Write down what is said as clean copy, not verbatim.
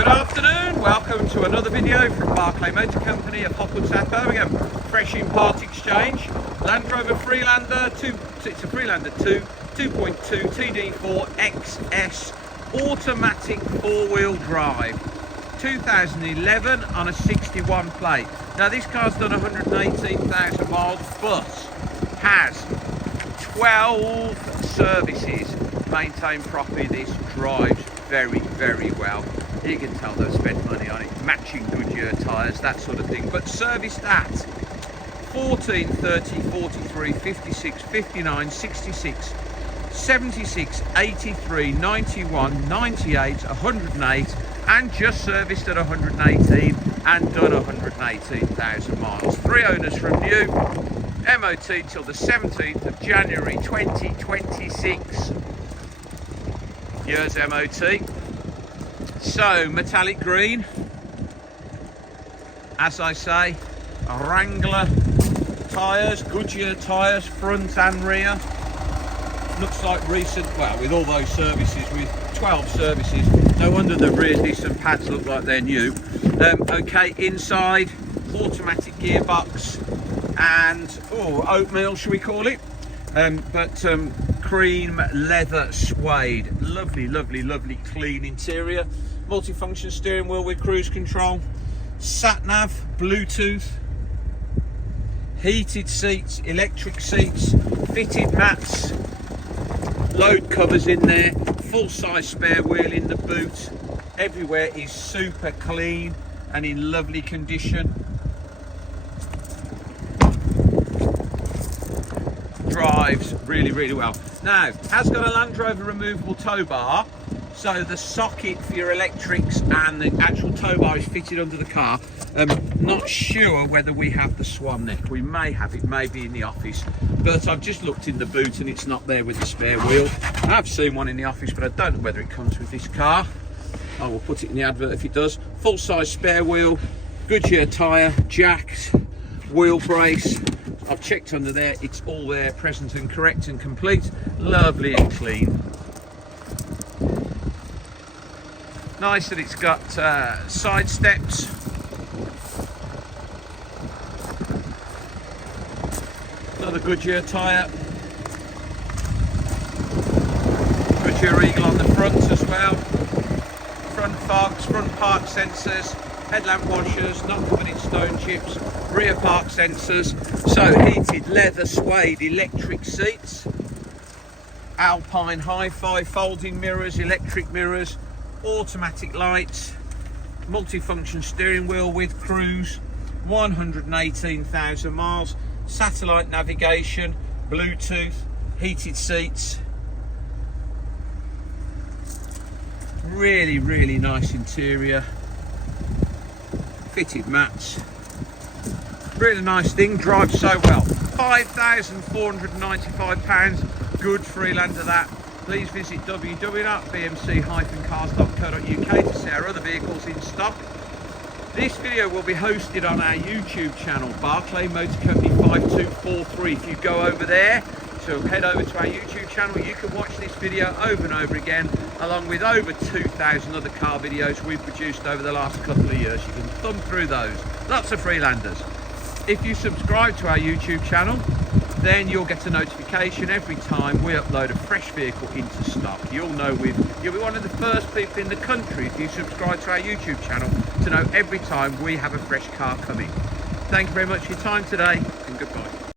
Good afternoon, welcome to another video from Barclay Motor Company of Hopwood, South Birmingham. Fresh in part exchange, Land Rover Freelander, it's a Freelander 2.2 TD4 XS automatic 4-wheel drive, 2011 on a 61 plate. Now this car's done 118,000 miles but has 12 services maintained properly. This drives very well. You can tell they've spent money on it, matching Goodyear tyres, that sort of thing. But serviced at 14, 30, 43, 56, 59, 66, 76, 83, 91, 98, 108, and just serviced at 118 and done 118,000 miles. 3 owners from new, MOT till the 17th of January 2026. Year's MOT. So, metallic green, as I say, Wrangler tyres, Goodyear tyres, front and rear. Looks like recent, well, with all those services, with 12 services, no wonder the rear disc and pads look like they're new. Okay, inside, automatic gearbox and, oatmeal, shall we call it? Cream leather suede. Lovely clean interior. Multifunction steering wheel with cruise control, sat nav, Bluetooth, heated seats, electric seats, fitted mats, load covers in there, full size spare wheel in the boot. Everywhere is super clean and in lovely condition. Drives really well. Now, has got a Land Rover removable tow bar, so the socket for your electrics and the actual tow bar is fitted under the car. Not sure whether we have the swan neck. We may have it, maybe in the office, but I've just looked in the boot and it's not there with the spare wheel. I've seen one in the office, but I don't know whether it comes with this car. I will put it in the advert if it does. Full size spare wheel, Goodyear tyre, jacks, wheel brace. I've checked under there, it's all there, present and correct and complete. Lovely and clean. Nice that it's got side steps. Another Goodyear tyre. Goodyear Eagle on the front as well. Front fogs, front park sensors, headlamp washers, not covered in stone chips, rear park sensors. So heated leather suede electric seats, Alpine hi-fi folding mirrors, electric mirrors, automatic lights, multifunction steering wheel with cruise, 118,000 miles, satellite navigation, Bluetooth, heated seats. Really nice interior, fitted mats. Really nice thing, drives so well. £5,495, good Freelander that. Please visit www.bmc-cars.co.uk to see our other vehicles in stock. This video will be hosted on our YouTube channel, Barclay Motor Company 5243. If you go over there, so head over to our YouTube channel, you can watch this video over and over again, along with over 2,000 other car videos we've produced over the last couple of years. You can thumb through those. Lots of Freelanders. If you subscribe to our YouTube channel, then you'll get a notification every time we upload a fresh vehicle into stock. You'll be one of the first people in the country, if you subscribe to our YouTube channel, to know every time we have a fresh car coming. Thank you very much for your time today, and goodbye.